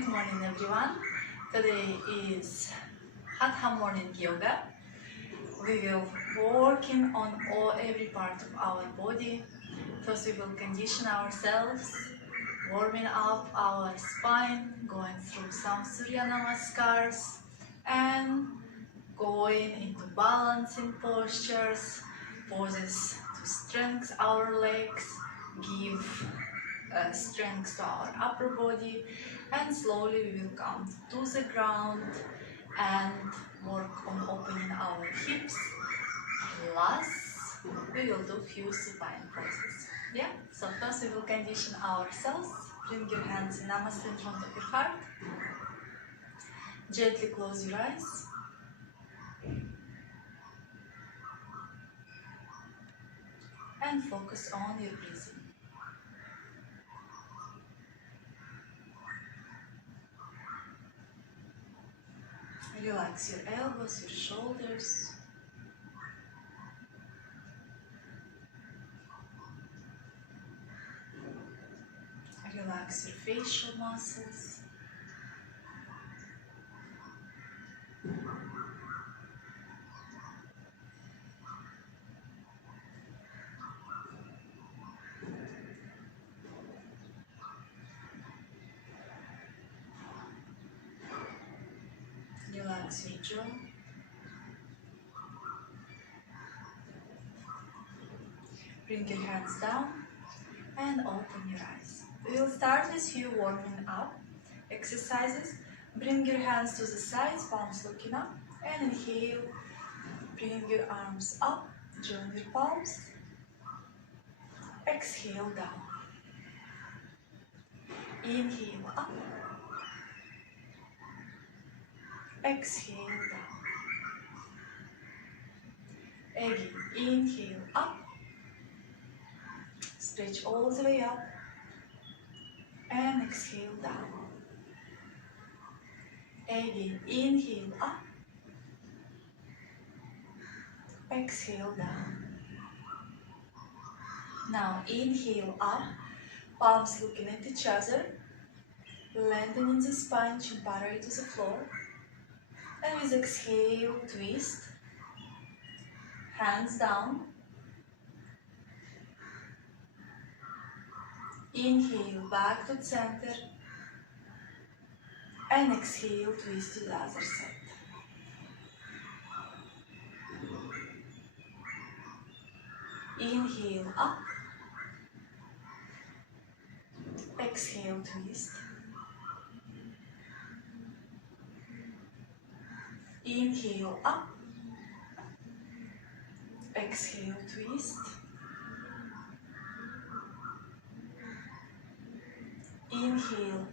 Good morning everyone. Today is Hatha Morning Yoga. We will working on every part of our body. First we will condition ourselves, warming up our spine, going through some Surya Namaskars and going into balancing postures, poses to strengthen our legs, give strength to our upper body, and slowly we will come to the ground and work on opening our hips. Plus, we will do few supine poses. Yeah, so first we will condition ourselves. Bring your hands in Namaste in front of your heart. Gently close your eyes. And focus on your breathing. Relax your elbows, your shoulders. Relax your facial muscles. Relax your jaw. Bring your hands down and open your eyes. We will start with few warming up exercises. Bring your hands to the sides, palms looking up, and inhale. Bring your arms up, join your palms. Exhale down. Inhale up. Exhale down. Again, inhale up. Stretch all the way up. And exhale down. Again, inhale up. Exhale down. Now inhale up, palms looking at each other, lengthening the spine, chin parallel to the floor. And with exhale, twist, hands down. Inhale, back to center. And exhale, twist to the other side. Inhale up. Exhale, twist. Inhale up. Exhale, twist. Inhale,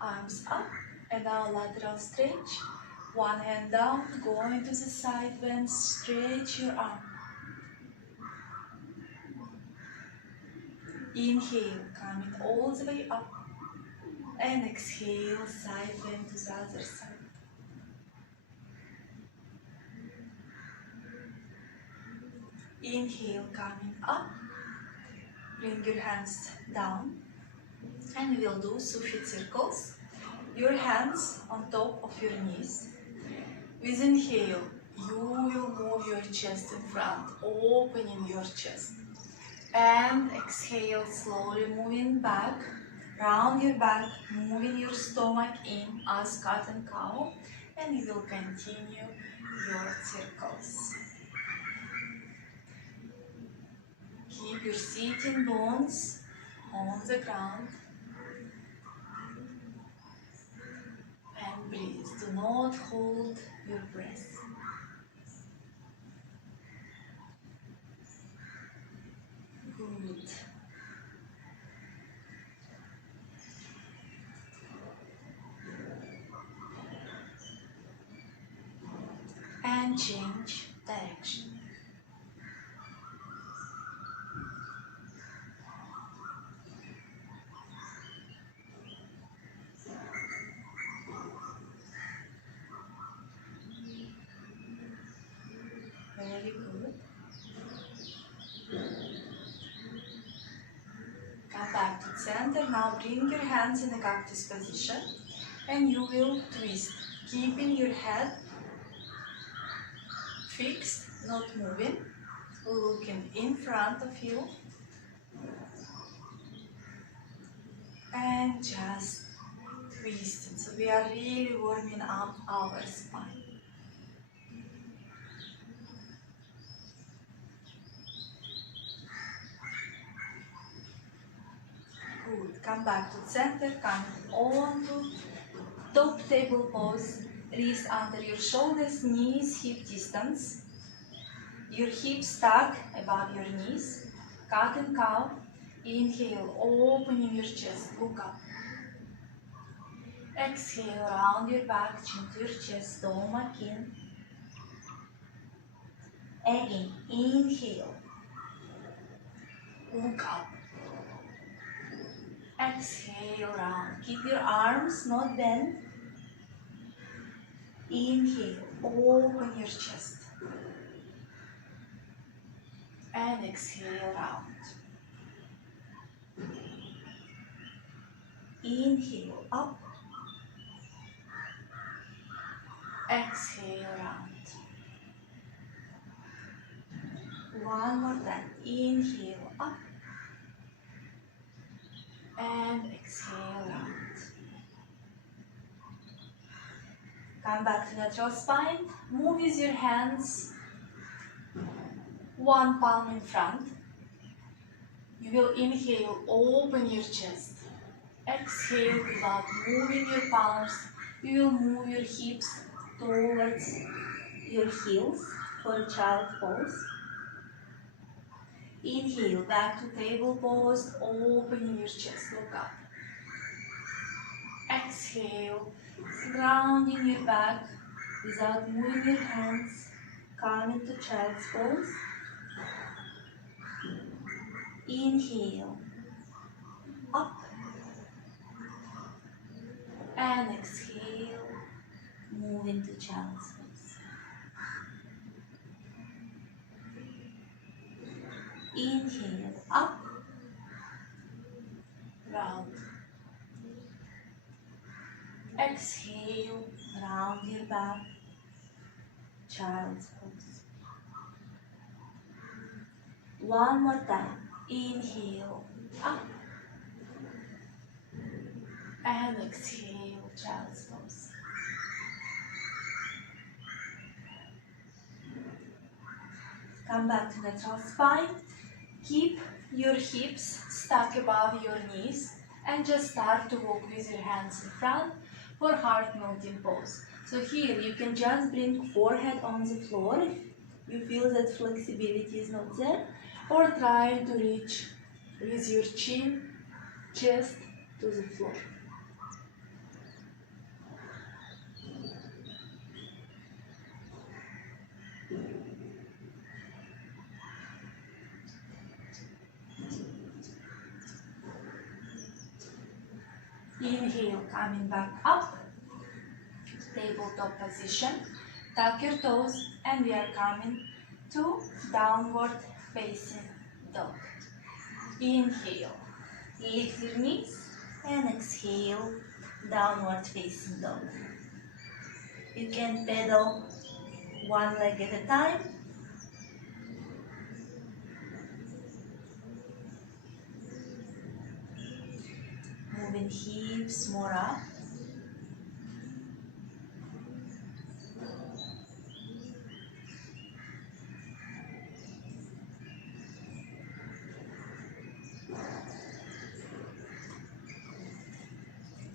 arms up, and now lateral stretch. One hand down, going to the side bend, stretch your arm. Inhale, coming all the way up, and exhale, side bend to the other side. Inhale, coming up, bring your hands down, and we will do Sufi circles. Your hands on top of your knees. With inhale, you will move your chest in front, opening your chest. And exhale, slowly moving back, round your back, moving your stomach in as cat and cow, and you will continue your circles. Keep your sitting bones on the ground and breathe. Do not hold your breath. Good. And change direction. Very good. Come back to center. Now bring your hands in a cactus position and you will twist, keeping your head fixed, not moving, looking in front of you, and just twisting. So we are really warming up our spine. Good. Come back to center, come on to top table pose. Wrist under your shoulders, knees hip distance. Your hips tuck above your knees. Cat and cow. Inhale, opening your chest, look up. Exhale, round your back, chin to your chest, stomach in. Again, inhale, look up. Exhale, round. Keep your arms not bent. Inhale, open your chest. And exhale, round. Inhale, up. Exhale, round. One more time. Inhale, up. And exhale, round. Come back to natural spine. Move with your hands. One palm in front. You will inhale, open your chest. Exhale without moving your palms. You will move your hips towards your heels for child pose. Inhale, back to table pose, opening your chest, look up. Exhale, grounding your back without moving your hands, come into child's pose. Inhale, up, and exhale, move into child's pose. Inhale, up, round. Exhale, round your back, child's pose. One more time. Inhale, up, and exhale, child's pose. Come back to natural spine. Keep your hips stuck above your knees and just start to walk with your hands in front for heart melting pose. So here you can just bring forehead on the floor if you feel that flexibility is not there, or try to reach with your chin, chest to the floor. Inhale, coming back up, tabletop position, tuck your toes, and we are coming to downward facing dog. Inhale, lift your knees, and exhale, downward facing dog. You can pedal one leg at a time. Moving hips more up.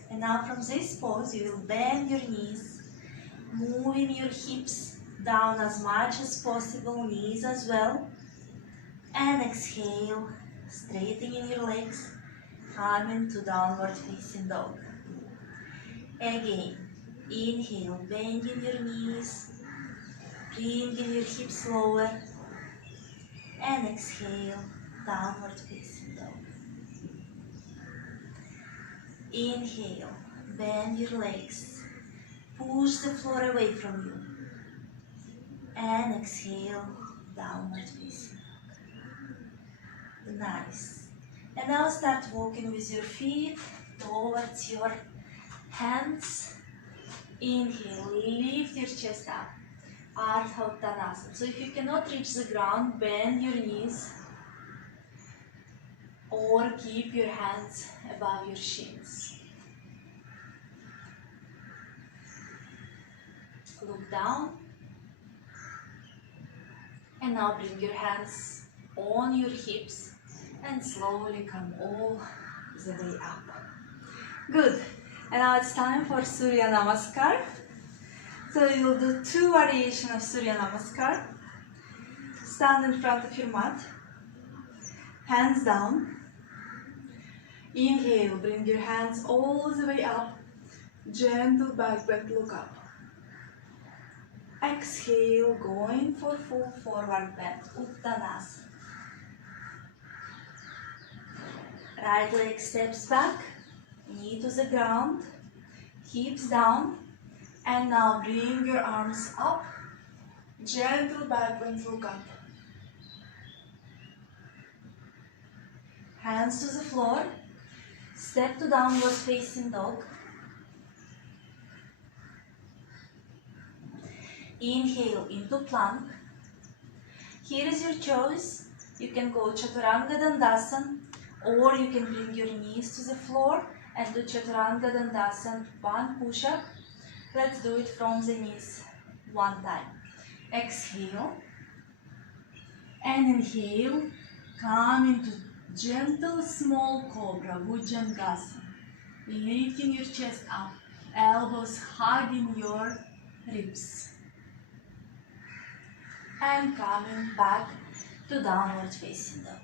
And now from this pose, you will bend your knees, moving your hips down as much as possible, knees as well. And exhale, straightening your legs, coming to downward facing dog. Again, inhale, bending your knees, bringing your hips lower. And exhale, downward facing dog. Inhale, bend your legs, push the floor away from you. And exhale, downward facing dog. Nice. And now start walking with your feet towards your Hands. Inhale, lift your chest up. Ardha Uttanasana. So if you cannot reach the ground, bend your knees or keep your hands above your shins. Look down. And now bring your hands on your hips and slowly come all the way up. Good. And now it's time for Surya Namaskar. So you'll do 2 variations of Surya Namaskar. Stand in front of your mat. Hands down. Inhale, bring your hands all the way up. Gentle back bend, look up. Exhale, going for full forward bend, Uttanasana. Right leg steps back, knee to the ground, hips down, and now bring your arms up. Gentle back bend, look up. Hands to the floor, step to downward facing dog. Inhale into plank. Here is your choice. You can go Chaturanga Dandasana, or you can bring your knees to the floor and do Chaturanga Dandasana, 1 push-up. Let's do it from the knees 1 time. Exhale and inhale. Come into gentle small cobra, Bhujangasana. Lifting your chest up, elbows hugging your ribs. And coming back to downward facing dog.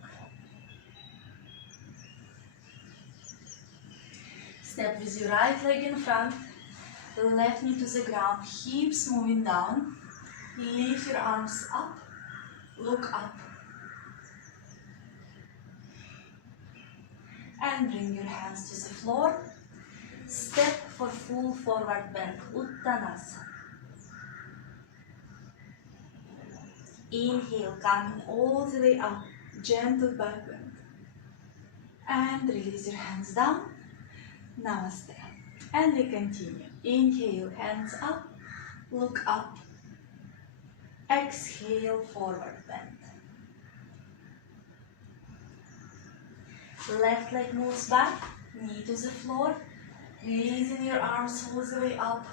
Step with your right leg in front, left knee to the ground, hips moving down. Lift your arms up, look up. And bring your hands to the floor. Step for full forward bend, Uttanasana. Inhale, coming all the way up, gentle back bend. And release your hands down, Namaste. And we continue. Inhale, hands up, look up. Exhale, forward bend. Left leg moves back, knee to the floor. Releasing your arms all the way up,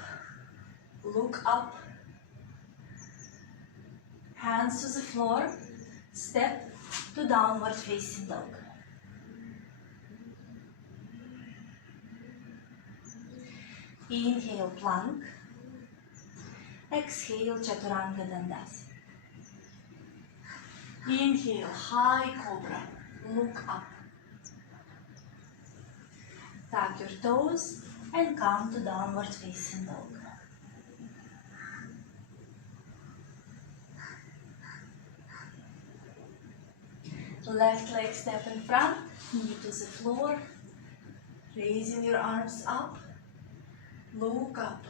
look up. Hands to the floor, step to downward facing dog. Inhale, plank. Exhale, Chaturanga Dandasana. Inhale, high cobra, look up. Tuck your toes and come to downward facing dog. Left leg step in front, knee to the floor, raising your arms up, look up.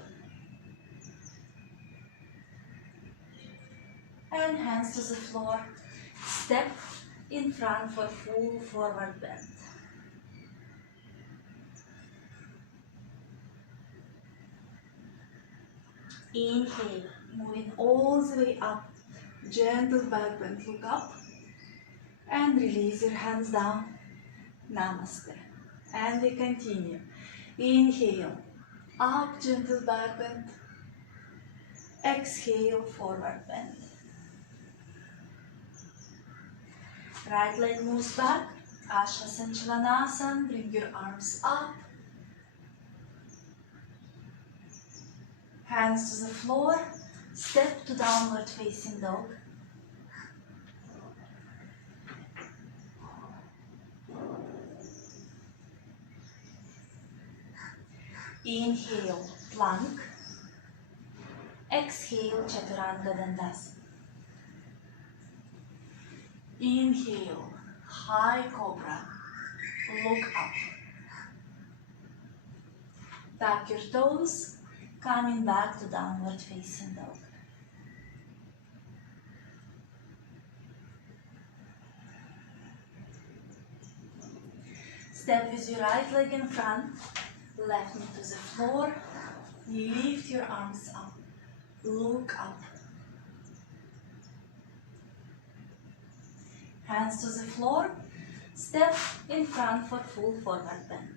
And hands to the floor, step in front for full forward bend. Inhale, moving all the way up, gentle back bend, look up. And release your hands down, Namaste. And we continue. Inhale, up, gentle back bend. Exhale, forward bend. Right leg moves back, Ashasanchalanasana, bring your arms up. Hands to the floor, step to downward facing dog. Inhale, plank. Exhale, Chaturanga Dandasana. Inhale, high cobra, look up. Tuck your toes, coming back to downward facing dog. Step with your right leg in front, Left knee to the floor. Lift your arms up. Look up. Hands to the floor. Step in front for full forward bend.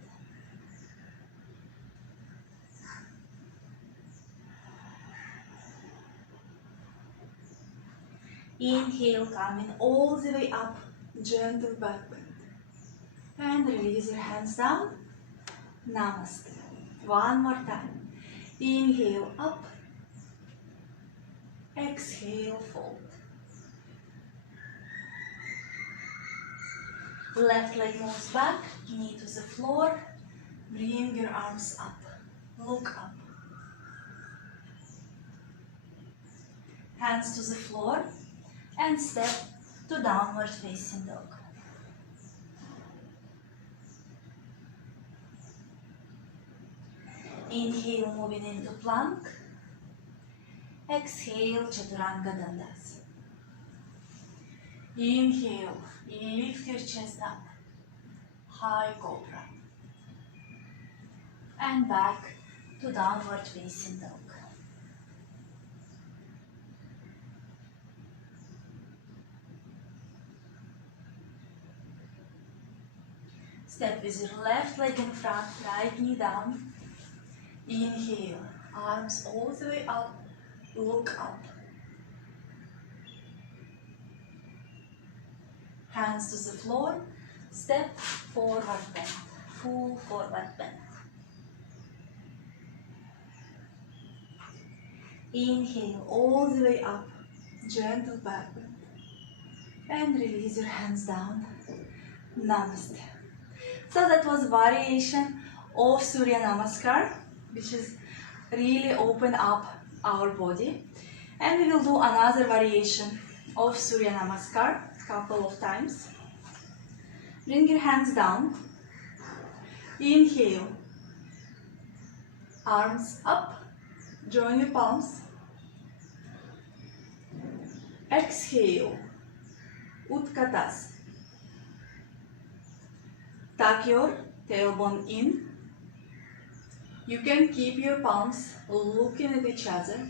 Inhale, coming all the way up, gentle back bend. And release your hands down. Namaste. One more time. Inhale, up. Exhale, fold. Left leg moves back, knee to the floor. Bring your arms up. Look up. Hands to the floor and step to downward facing dog. Inhale, moving into plank. Exhale, Chaturanga Dandasana. Inhale, lift your chest up. High Cobra. And back to downward facing dog. Step with your left leg in front, right knee down. Inhale, arms all the way up, look up. Hands to the floor, step forward bend, full forward bend. Inhale all the way up, gentle back bend. And release your hands down. Namaste. So that was variation of Surya Namaskar, which is really open up our body. And we will do another variation of Surya Namaskar a couple of times. Bring your hands down. Inhale. Arms up. Join your palms. Exhale. Utkatasana. Tuck your tailbone in. You can keep your palms looking at each other.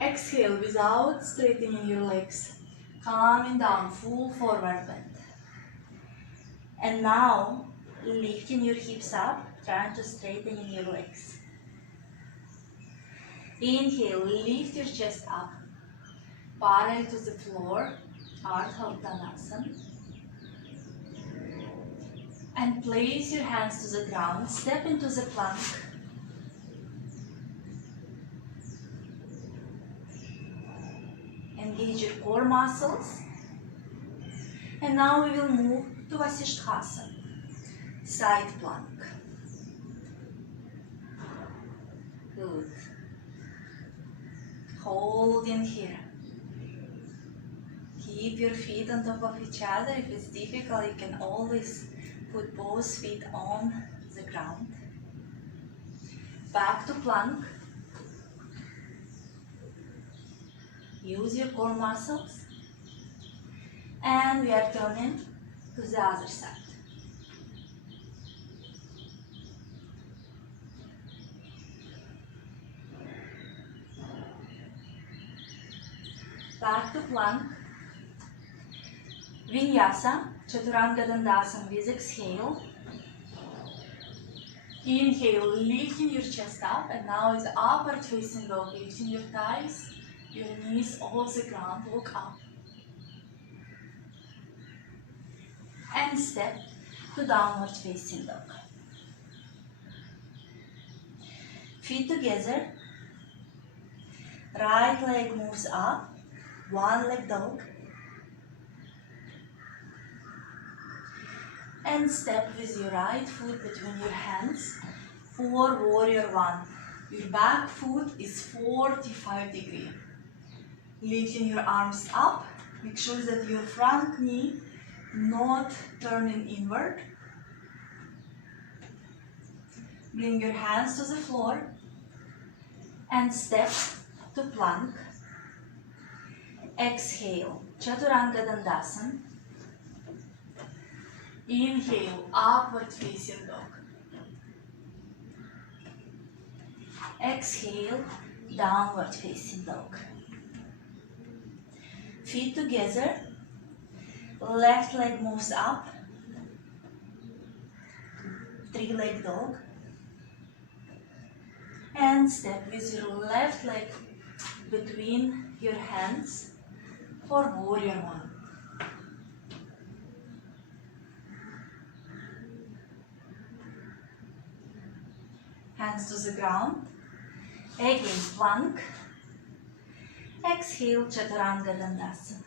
Exhale without straightening your legs. Coming down, full forward bend. And now, lifting your hips up, trying to straighten your legs. Inhale, lift your chest up. Parallel to the floor, Ardha Uttanasana. And place your hands to the ground, step into the plank. Engage your core muscles. And now we will move to Vasisthasana, side plank. Good. Hold in here. Keep your feet on top of each other. If it's difficult, you can always put both feet on the ground. Back to plank. Use your core muscles. And we are turning to the other side. Back to plank. Vinyasa, Chaturanga Dandasana with exhale. Inhale, lifting your chest up, and now is upward facing dog, lifting your thighs, your knees off the ground, look up. And step to downward facing dog. Feet together, right leg moves up, one leg dog. And step with your right foot between your hands for warrior one. Your back foot is 45 degrees. Lifting your arms up, make sure that your front knee not turning inward. Bring your hands to the floor and step to plank. Exhale, Chaturanga Dandasana. Inhale, upward facing dog. Exhale, downward facing dog. Feet together, left leg moves up, three-leg dog. And step with your left leg between your hands for warrior one. Hands to the ground. Again, plank. Exhale, Chaturanga Dandasana.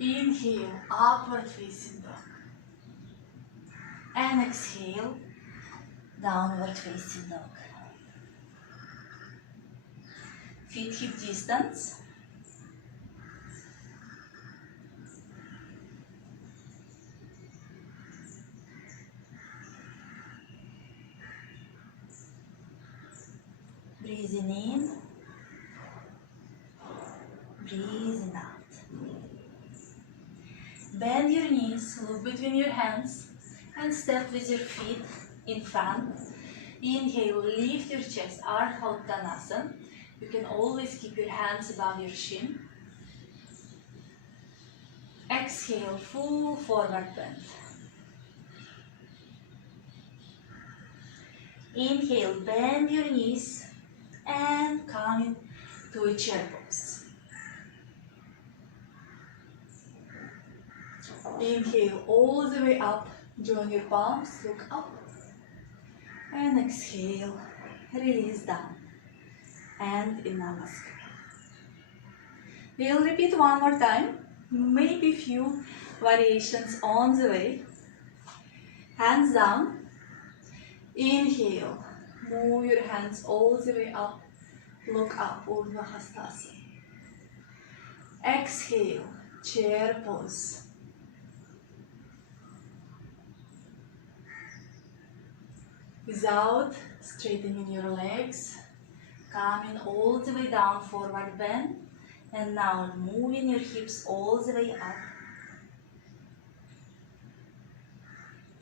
Inhale, upward facing dog. And exhale, downward facing dog. Feet hip distance. Breathing in, breathing out. Bend your knees, look between your hands, and step with your feet in front. Inhale, lift your chest, Ardha Uttanasana. You can always keep your hands above your shin. Exhale, full forward bend. Inhale, bend your knees and come into a chair pose. Inhale all the way up, join your palms, look up. And exhale, release down. And in Namaskar. We'll repeat one more time, maybe few variations on the way. Hands down. Inhale, move your hands all the way up, look up, Urdhva Hastasana. Exhale, chair pose. Without straightening your legs, coming all the way down, forward bend, and now moving your hips all the way up.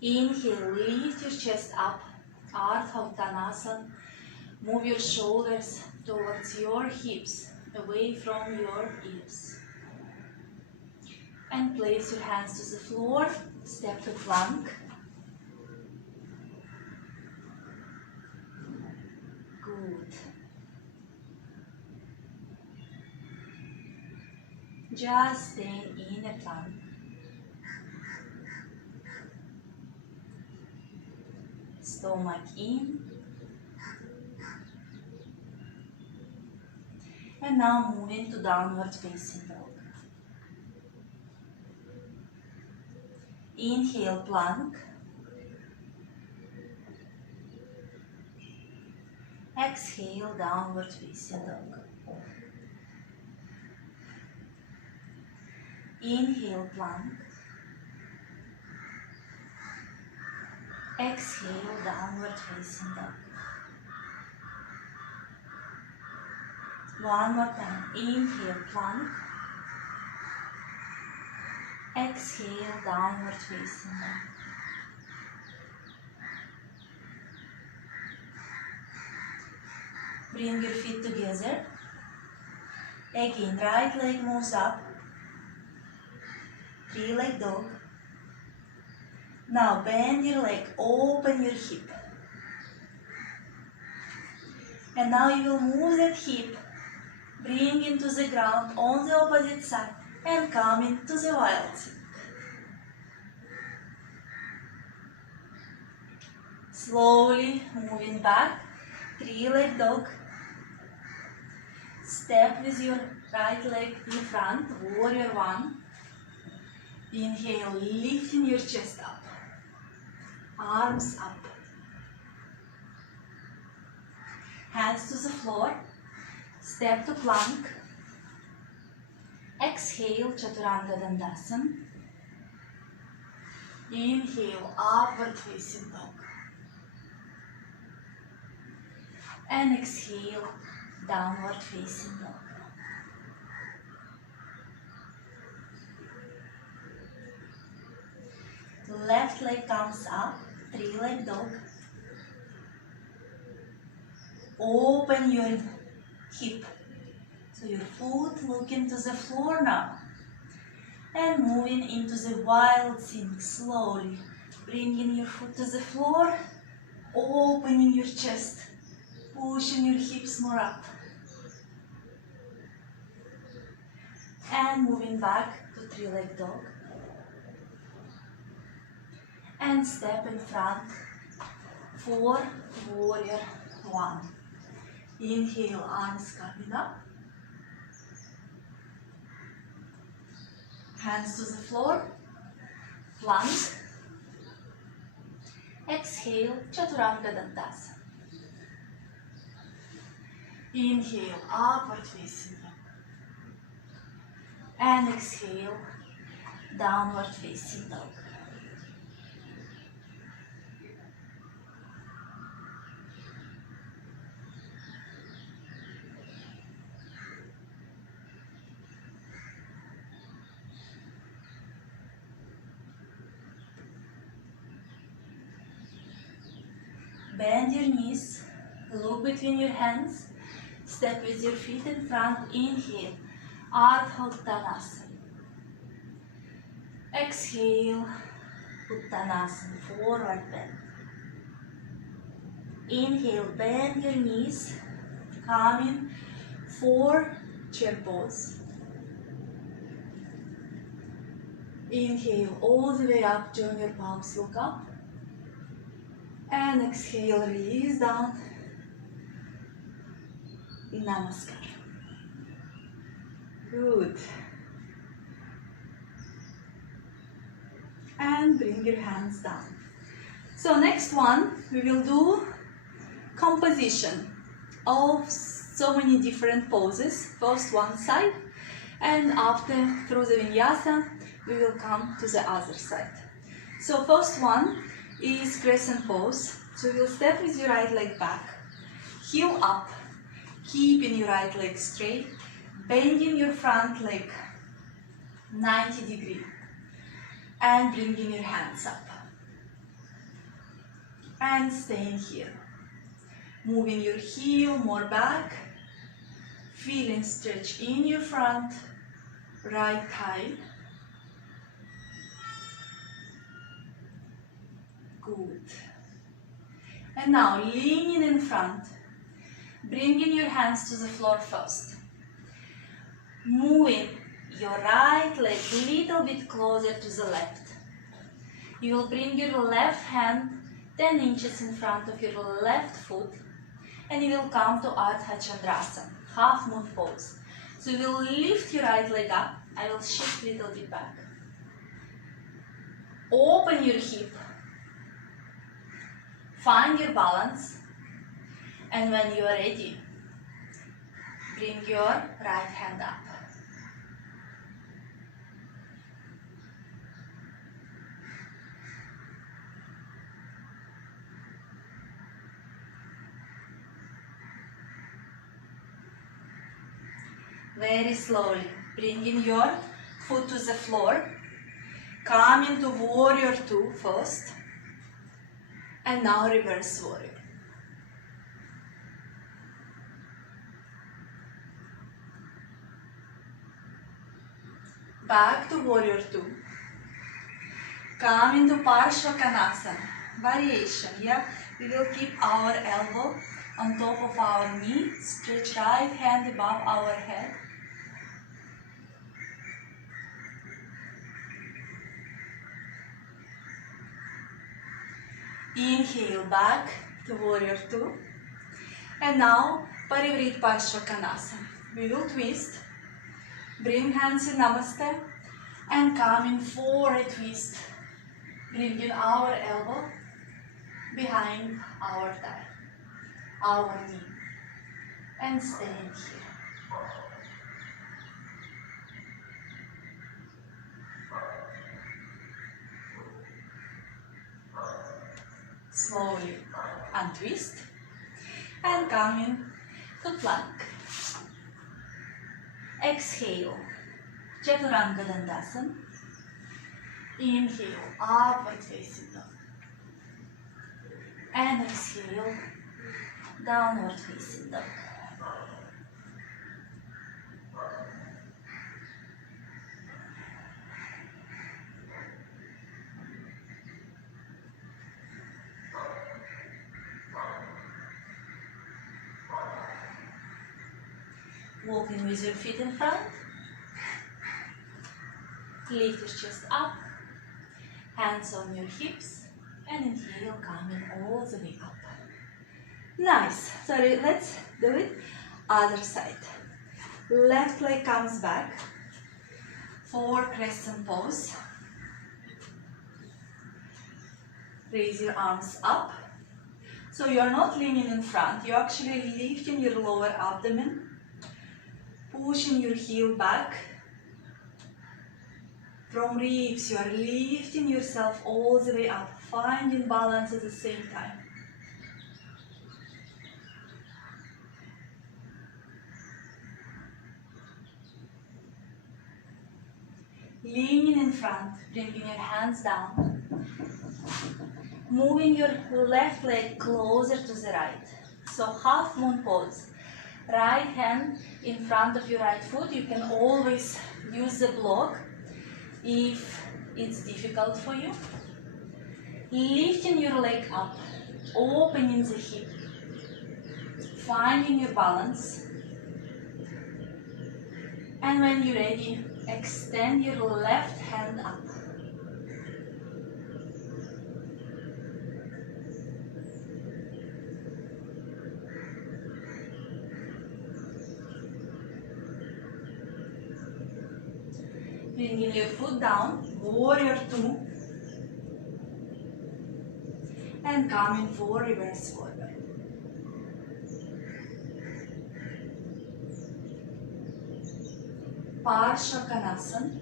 Inhale, lift your chest up, Ardha Uttanasana. Move your shoulders towards your hips, away from your ears. And place your hands to the floor, step to plank. Good. Just staying in a plank. Stomach in. And now moving to downward facing dog. Inhale, plank. Exhale, downward facing dog. Inhale, plank. Exhale, downward facing dog. One more time. Inhale, plank. Exhale, downward facing dog. Bring your feet together. Again, right leg moves up. Three-leg dog. Now bend your leg, open your hip. And now you will move that hip, bring into the ground on the opposite side and come into the wild thing. Slowly moving back, three-leg dog. Step with your right leg in front, warrior one. Inhale, lifting your chest up, arms up. Hands to the floor, step to plank. Exhale, Chaturanga Dandasana. Inhale, upward facing dog. And exhale, downward facing dog. Left leg comes up, three-leg dog. Open your hip. So your foot looking to the floor now. And moving into the wild thing slowly. Bringing your foot to the floor. Opening your chest. Pushing your hips more up. And moving back to three-leg dog. And step in front for warrior one. Inhale, arms coming up. Hands to the floor. Plank. Exhale, Chaturanga Dandasana. Inhale, upward facing dog. And exhale, downward facing dog. Bend your knees, look between your hands, step with your feet in front, inhale, Ardha Uttanasana. Exhale, Uttanasana, forward bend. Inhale, bend your knees, come in for chair pose. Inhale, all the way up, join your palms, look up. And exhale, release down. Namaskar. Good. And bring your hands down. So next one, we will do composition of so many different poses. First one side, and after, through the vinyasa, we will come to the other side. So first one is crescent pose. So you'll step with your right leg back, heel up, keeping your right leg straight, bending your front leg 90 degrees, and bringing your hands up. And staying here. Moving your heel more back, feeling stretch in your front, right thigh. Good. And now leaning in front, bringing your hands to the floor first. Moving your right leg a little bit closer to the left. You will bring your left hand 10 inches in front of your left foot, and you will come to Ardha Chandrasana, half moon pose. So you will lift your right leg up. I will shift a little bit back. Open your hip. Find your balance, and when you are ready, bring your right hand up. Very slowly, bringing your foot to the floor, come into warrior two first. And now reverse warrior. Back to warrior two. Come into Parshvakonasana. Variation, yeah? We will keep our elbow on top of our knee. Stretch right hand above our head. Inhale back to warrior two. And now Parivrit Parshvakonasana. We will twist. Bring hands in Namaste. And come in for a twist. Bringing our elbow behind our thigh, our knee. And staying here. Slowly untwist and come in to plank. Exhale, Chaturanga Dandasana. Inhale, upward facing dog. And exhale, downward facing dog. Walking with your feet in front. Lift your chest up, hands on your hips, and inhale, coming all the way up. Nice. Sorry, let's do it. Other side. Left leg comes back. Forward crescent pose. Raise your arms up. So you are not leaning in front. You're actually lifting your lower abdomen, pushing your heel back. From ribs, you are lifting yourself all the way up, finding balance at the same time. Leaning in front, bringing your hands down. Moving your left leg closer to the right. So half moon pose. Right hand in front of your right foot. You can always use the block if it's difficult for you. Lifting your leg up, opening the hip, finding your balance. And when you're ready, extend your left hand up. Bringing your foot down, warrior two, and coming for reverse forward. Parsvakonasana,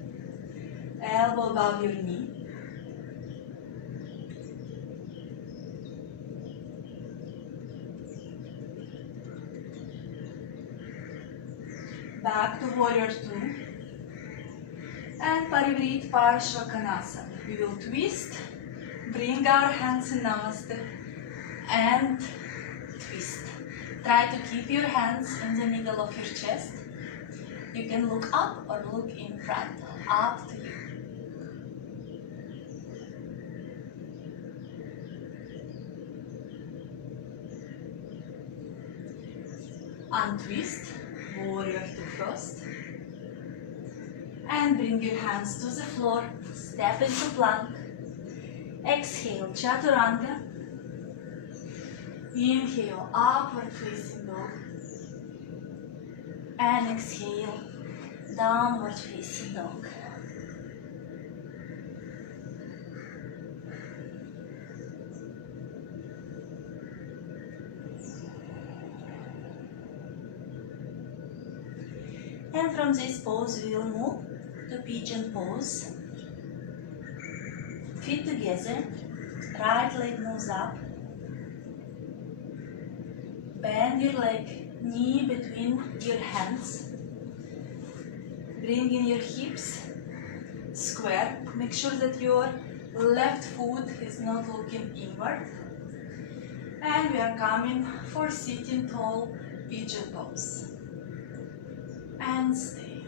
elbow above your knee. Back to warrior two. And Parivrit Parsvakonasana. We will twist, bring our hands in Namaste, and twist. Try to keep your hands in the middle of your chest. You can look up or look in front, up to you. Untwist, warrior two first. And bring your hands to the floor, step into plank. Exhale, chaturanga. Inhale, upward facing dog. And exhale, downward facing dog. And from this pose, we will move to pigeon pose. Feet together, right leg moves up. Bend your leg, knee between your hands. Bring in your hips square. Make sure that your left foot is not looking inward. And we are coming for sitting tall pigeon pose. And stay.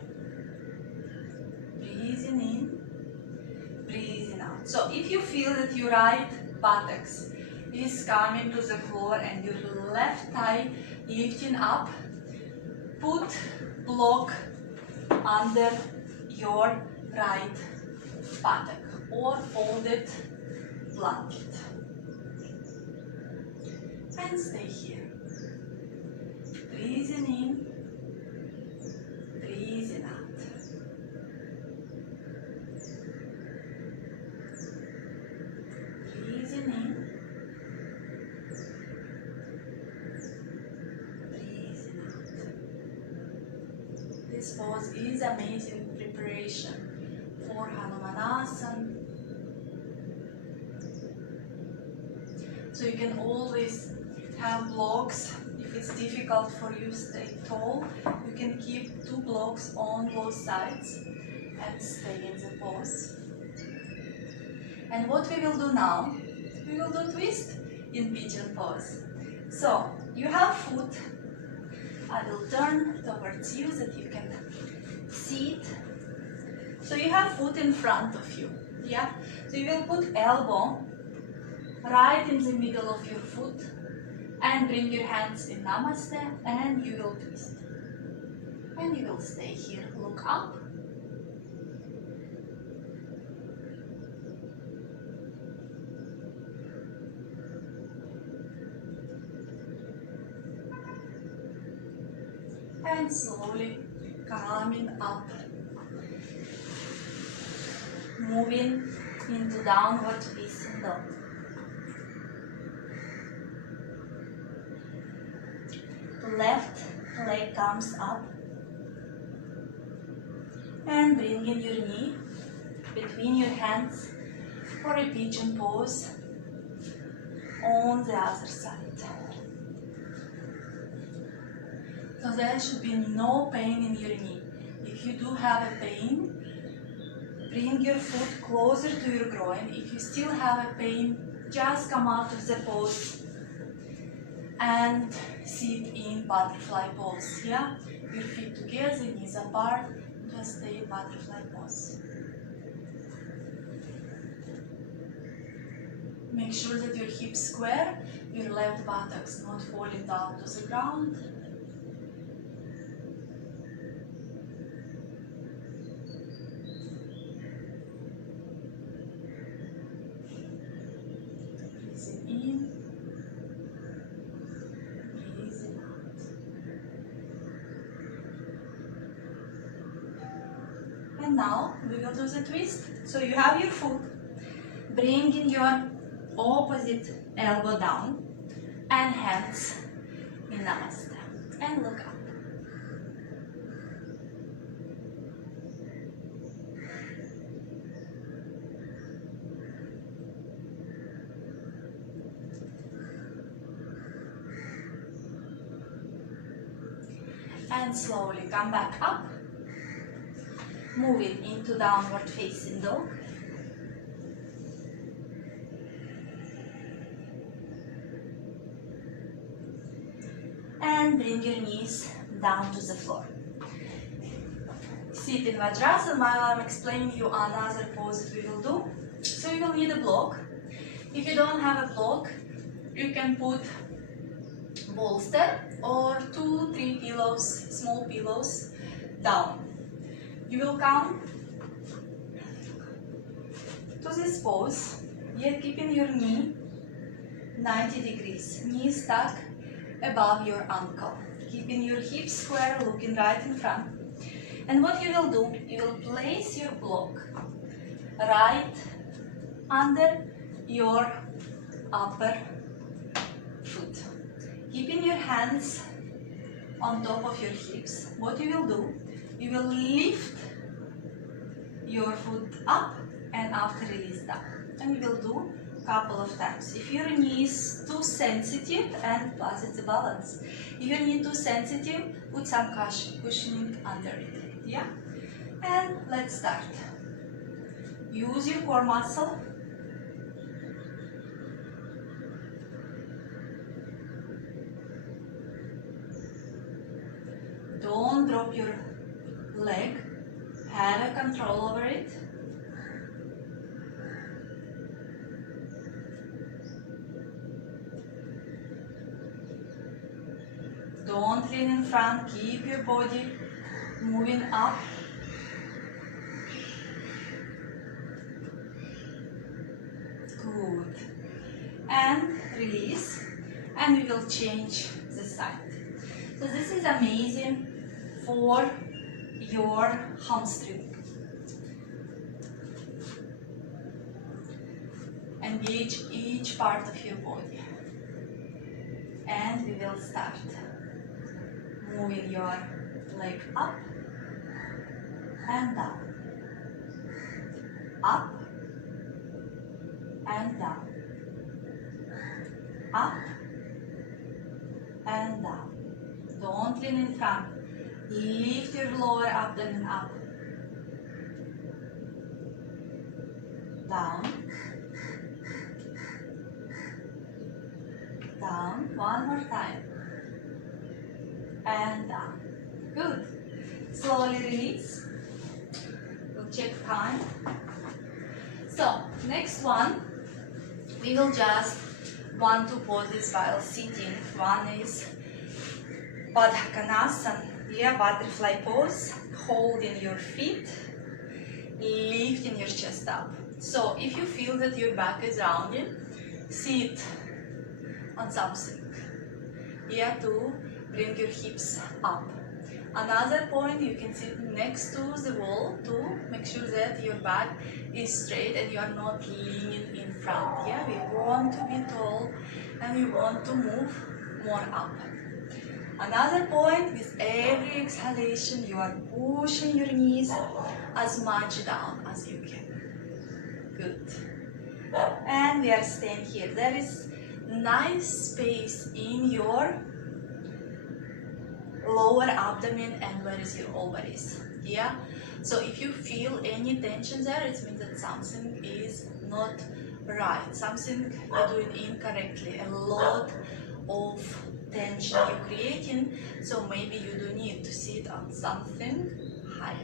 Breathing in, breathing out. So if you feel that your right buttocks is coming to the floor and your left thigh lifting up, put block under your right buttock or folded blanket. And stay here. Breathing in, breathing out. Breathing in, breathing out. This pose is amazing preparation for Hanumanasana. So you can always have blocks. If it's difficult for you to stay tall, you can keep 2 blocks on both sides and stay in the pose. And what we will do now, we will do twist in pigeon pose. So you have food. I will turn towards you so that you can see it. So you have foot in front of you, yeah? So you will put elbow right in the middle of your foot and bring your hands in Namaste and you will twist. And you will stay here, look up. And slowly coming up, moving into downward facing dog. Left leg comes up and bringing your knee between your hands for a pigeon pose on the other side. So there should be no pain in your knee. If you do have a pain, bring your foot closer to your groin. If you still have a pain, just come out of the pose and sit in butterfly pose. Yeah? Your feet together, knees apart, just stay in butterfly pose. Make sure that your hips square, your left buttocks not falling down to the ground. Breathing in, breathing out. And now we will do the twist. So you have your foot, bringing your opposite elbow down and hands in Namaste and look up. And slowly come back up, moving into downward facing dog. And bring your knees down to the floor. Sit in Vajrasana while I'm explaining you another pose that we will do. So you will need a block. If you don't have a block, you can put bolster or 2-3 pillows, small pillows, down. You will come to this pose, yet keeping your knee 90 degrees, knee stuck above your ankle, keeping your hips square, looking right in front. And what you will do, you will place your block right under your upper foot, keeping your hands on top of your hips. What you will do, you will lift your foot up and after release down. And you will do a couple of times. If your knee is too sensitive, and plus it's a balance. If your knee is too sensitive, put some cushioning under it. Yeah? And let's start. Use your core muscle. Don't drop your leg. Have a control over it. Don't lean in front. Keep your body moving up. Good. And release. And we will change the side. So this is amazing for your hamstring. Engage each part of your body. And we will start. Moving your leg up and down. Up and down. Up and down. Don't lean in front. Lift your lower abdomen up. Down. Down. One more time. and down. Good. Slowly release. We'll check time. So, next one, we will just 1-2 poses while sitting. One is Padhakanasana, yeah, butterfly pose, holding your feet, lifting your chest up. So if you feel that your back is rounding, sit on something. Yeah, to bring your hips up. Another point, you can sit next to the wall to make sure that your back is straight and you are not leaning in front. Yeah, we want to be tall and we want to move more up. Another point, with every exhalation, you are pushing your knees as much down as you can. Good. And we are staying here. There is nice space in your lower abdomen and where is your ovaries. Yeah. So if you feel any tension there, it means that something is not right. Something you're doing incorrectly. A lot of tension you're creating, so maybe you do need to sit on something higher.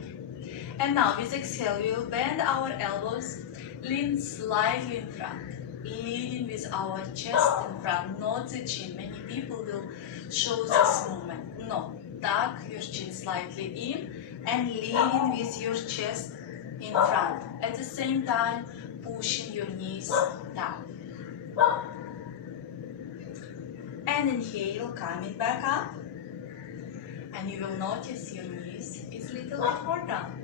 And now with exhale, we will bend our elbows, lean slightly in front, leading with our chest in front, not the chin. Many people will show this movement. No, tuck your chin slightly in and leaning with your chest in front. At the same time, pushing your knees down. And inhale, coming back up. And you will notice your knees is a little bit more down.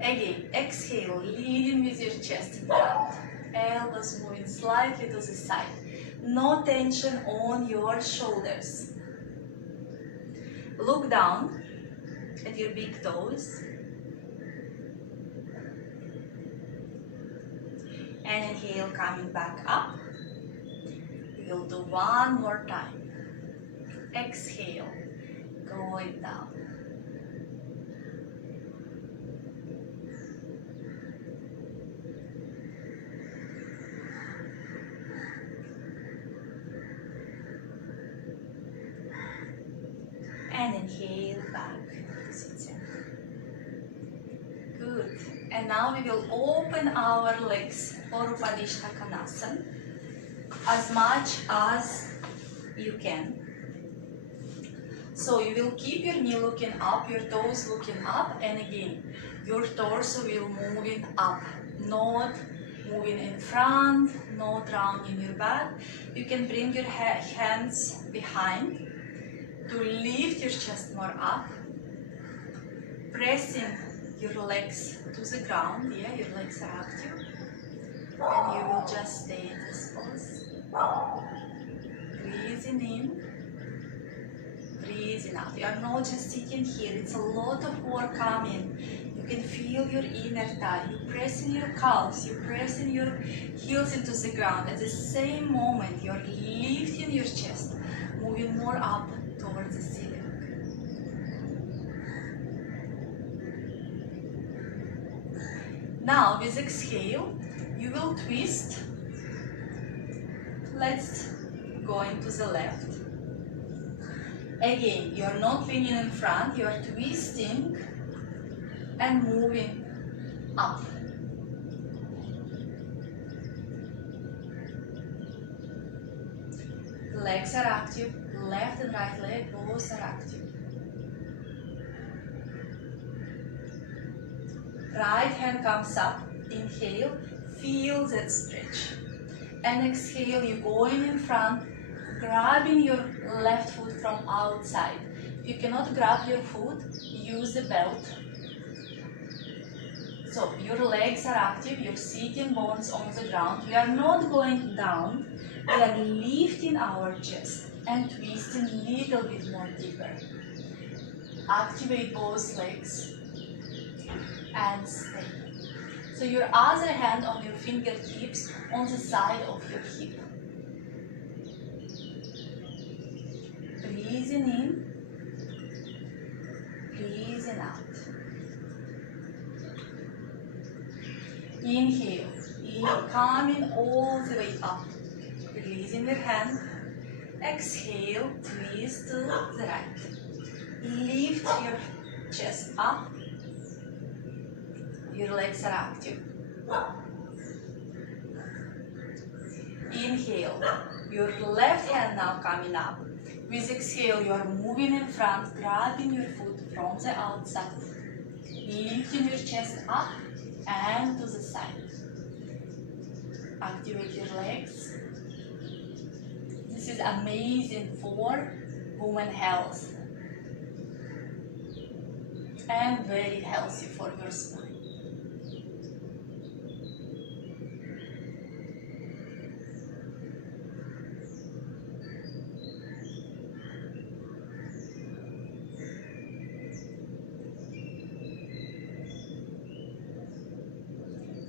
Again, exhale, leading with your chest in front. Elbows moving slightly to the side. No tension on your shoulders. Look down at your big toes. And inhale, coming back up. We'll do one more time. Exhale, going down. And inhale back to sit center. Good. And now we will open our legs for Upadishta Konasana as much as you can. So you will keep your knee looking up, your toes looking up, and again, your torso will moving up, not moving in front, not rounding your back. You can bring your hands behind to lift your chest more up, pressing your legs to the ground. Yeah, your legs are active, and you will just stay in this pose. Breathing in, breathing out. You are not just sitting here, it's a lot of work coming. You can feel your inner thigh. You're pressing your calves, you're pressing your heels into the ground. At the same moment, you're lifting your chest, moving more up towards the ceiling. Now, with exhale, you will twist. Let's go into the left. Again, you are not leaning in front, you are twisting and moving up. Legs are active, left and right leg, both are active. Right hand comes up, inhale, feel that stretch. And exhale, you're going in front, grabbing your left foot from outside. If you cannot grab your foot, use the belt. So your legs are active, your sitting bones on the ground. We are not going down, we are lifting our chest and twisting a little bit more deeper. Activate both legs and stay. So your other hand on your fingertips on the side of your hip. Breathing in, breathing out. Inhale, coming all the way up. Releasing your hand, Exhale, twist to the right. Lift your chest up. Your legs are active. Inhale, your left hand now coming up. With exhale, you are moving in front, grabbing your foot from the outside. Lifting your chest up and to the side. Activate your legs. This is amazing for women health and very healthy for your spine.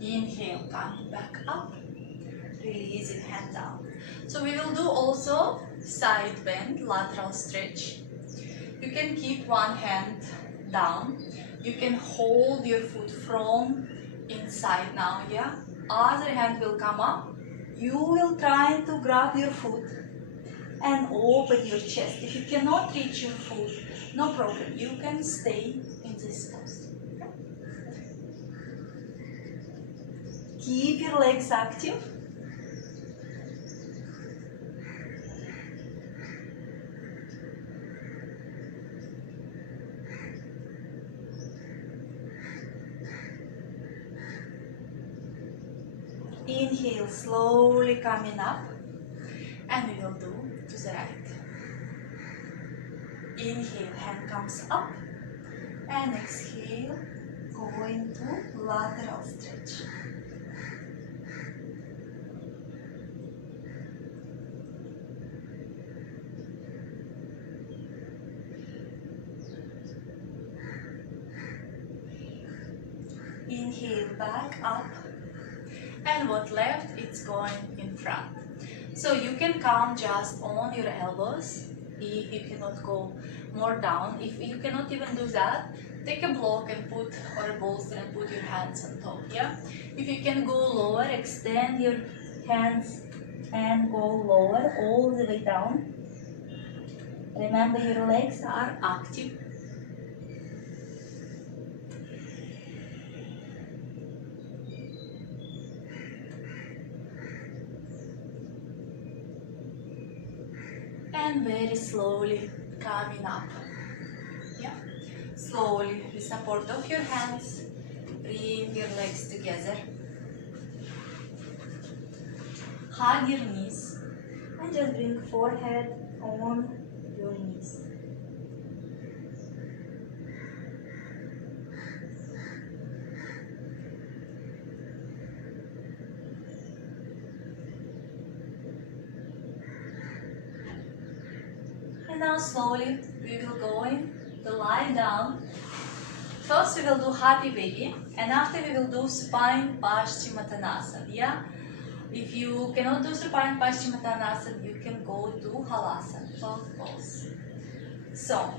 Inhale, coming back up, releasing hand down. So we will do also side bend, lateral stretch. You can keep one hand down. You can hold your foot from inside now, yeah? Other hand will come up. You will try to grab your foot and open your chest. If you cannot reach your foot, no problem. You can stay in this pose. Keep your legs active. Inhale, slowly coming up, and we will do to the right. Inhale, hand comes up, and exhale, going to lateral stretch. Inhale, back up, and what left, it's going in front. So you can come just on your elbows if you cannot go more down. If you cannot even do that, take a block and put, or a bolster and put your hands on top, yeah? If you can go lower, extend your hands and go lower all the way down. Remember, your legs are active. And very slowly coming up. Yeah. Slowly, with support of your hands, bring your legs together. Hug your knees and just bring forehead on your knees. And now slowly we will go in to lie down. First we will do happy baby, and after we will do supine paschimottanasana. Yeah? If you cannot do supine paschimottanasana, you can go to halasana, both pose. So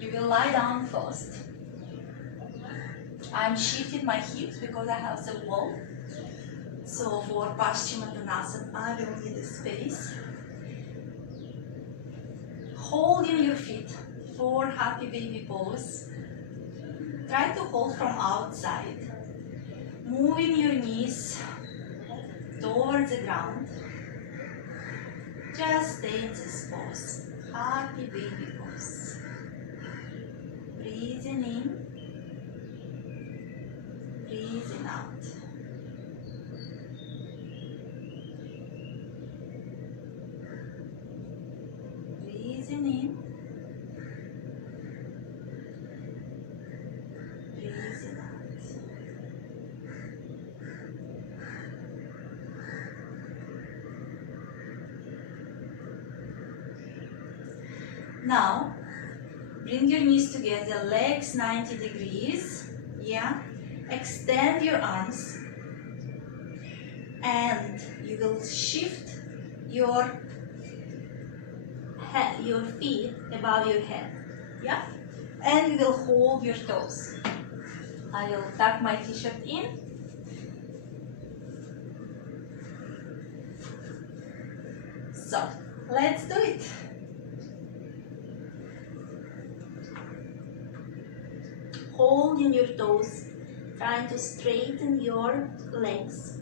you will lie down first. I'm shifting my hips because I have the wall. So for paschimottanasana, I will need a space. Holding your feet for happy baby pose. Try to hold from outside. Moving your knees towards the ground. Just stay in this pose. Happy baby pose. Breathing in. Breathing out. Breathing in, breathing out. Now, bring your knees together, legs 90 degrees, yeah? Extend your arms, and you will shift your feet above your head, yeah? And you will hold your toes. I will tuck my t-shirt in. So, Let's do it. Holding your toes, trying to straighten your legs.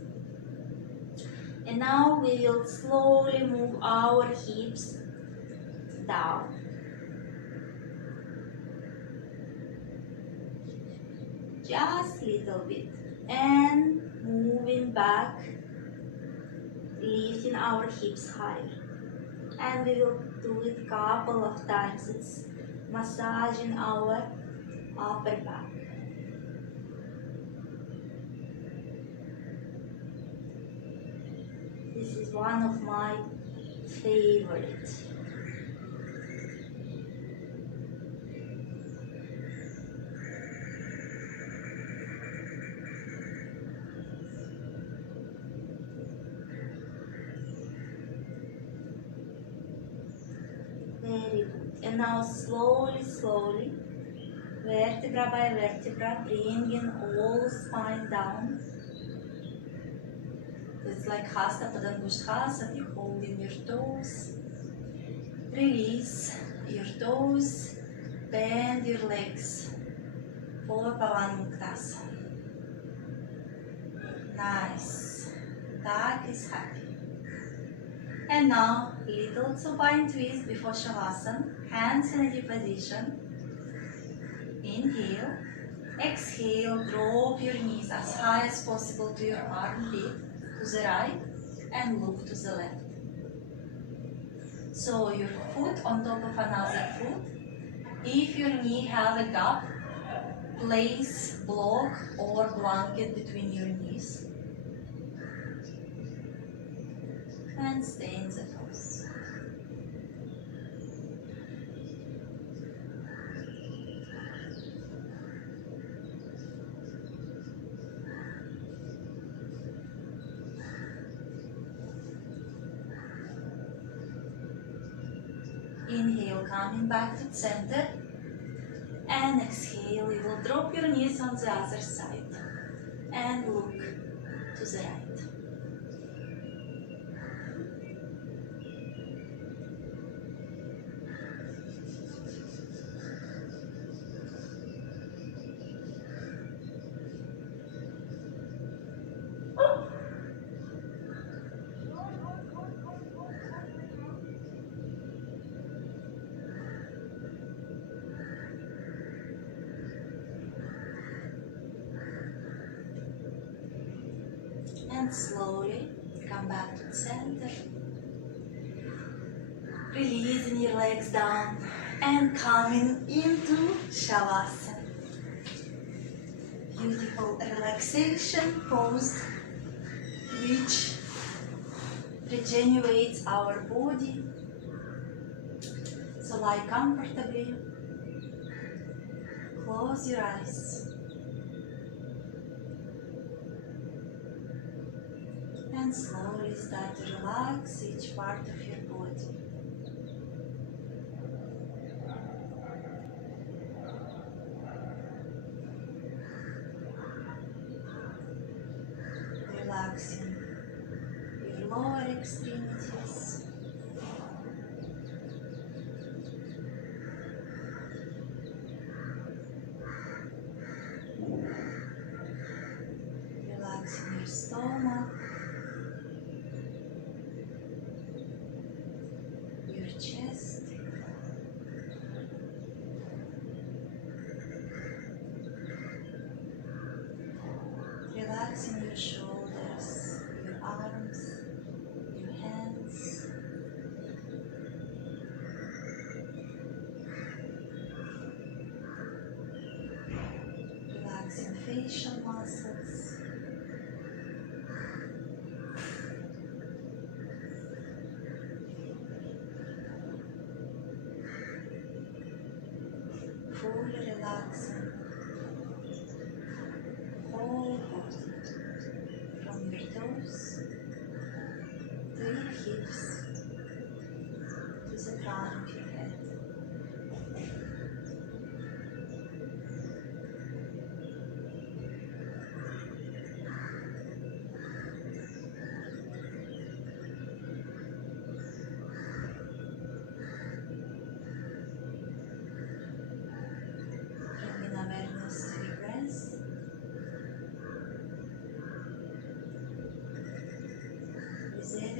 And now we will slowly move our hips down. Just little bit. And moving back, lifting our hips higher. And we will do it a couple of times. It's massaging our upper back. This is one of my favorites. Very good. And now slowly, vertebra by vertebra, bringing all spine down. It's like Hasta Padangusthasana. You hold in your toes, release your toes, bend your legs for Pavanmuktasana. Nice. That is happy. And now, little supine twist before Shavasana. Hands in a deep position. Inhale. Exhale. Drop your knees as high as possible to your armpit, to the right, and look to the left. So your foot on top of another foot. If your knee have a gap, place block or blanket between your knees. And stay in the pose. Inhale, coming back to center. And exhale, you will drop your knees on the other side. And look to the right. And slowly come back to the center. Releasing your legs down and coming into Shavasana. Beautiful relaxation pose which regenerates our body. So lie comfortably. Close your eyes. And slowly start to relax each part of your body. Relaxing your lower extremities. Relaxing your stomach. Chest, relaxing your shoulders, your arms, your hands, relaxing facial muscles. Fully relaxing whole body from your toes to your hips to the crown of your head.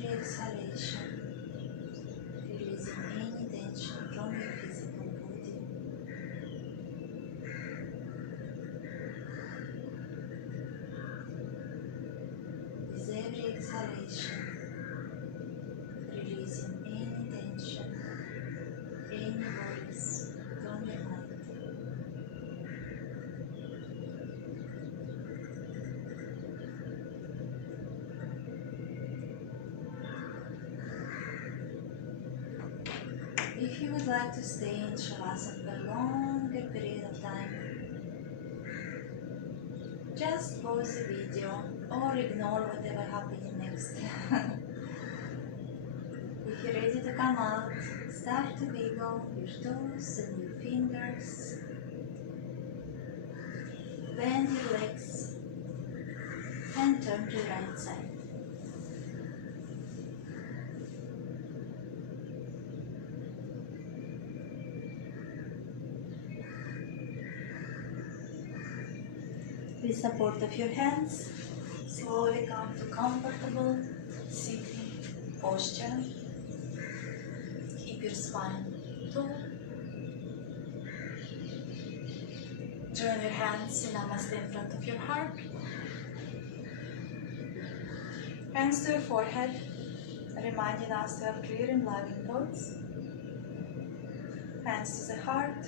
every exhalation, releasing any tension from your physical body. With every exhalation, releasing any tension, any worries from your mind. If you would like to stay in Shavasana for a longer period of time, just pause the video or ignore whatever happening next. If you're ready to come out, start to wiggle your toes and your fingers. Bend your legs and turn to the right side. With support of your hands, slowly come to comfortable sitting posture. Keep your spine tall. Join your hands in Namaste in front of your heart. Hands to your forehead, reminding us to have clear and loving thoughts. Hands to the heart,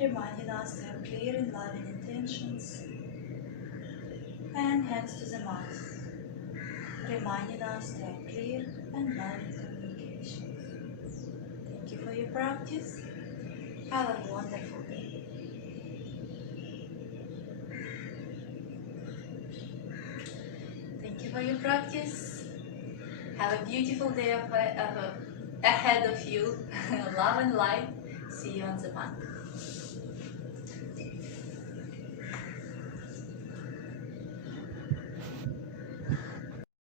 reminding us to have clear and loving intentions. And hands to the mouth, reminding us to have clear and loving communication. Thank you for your practice. Have a wonderful day. Thank you for your practice. Have a beautiful day ahead of you. Love and light. See you on the mat.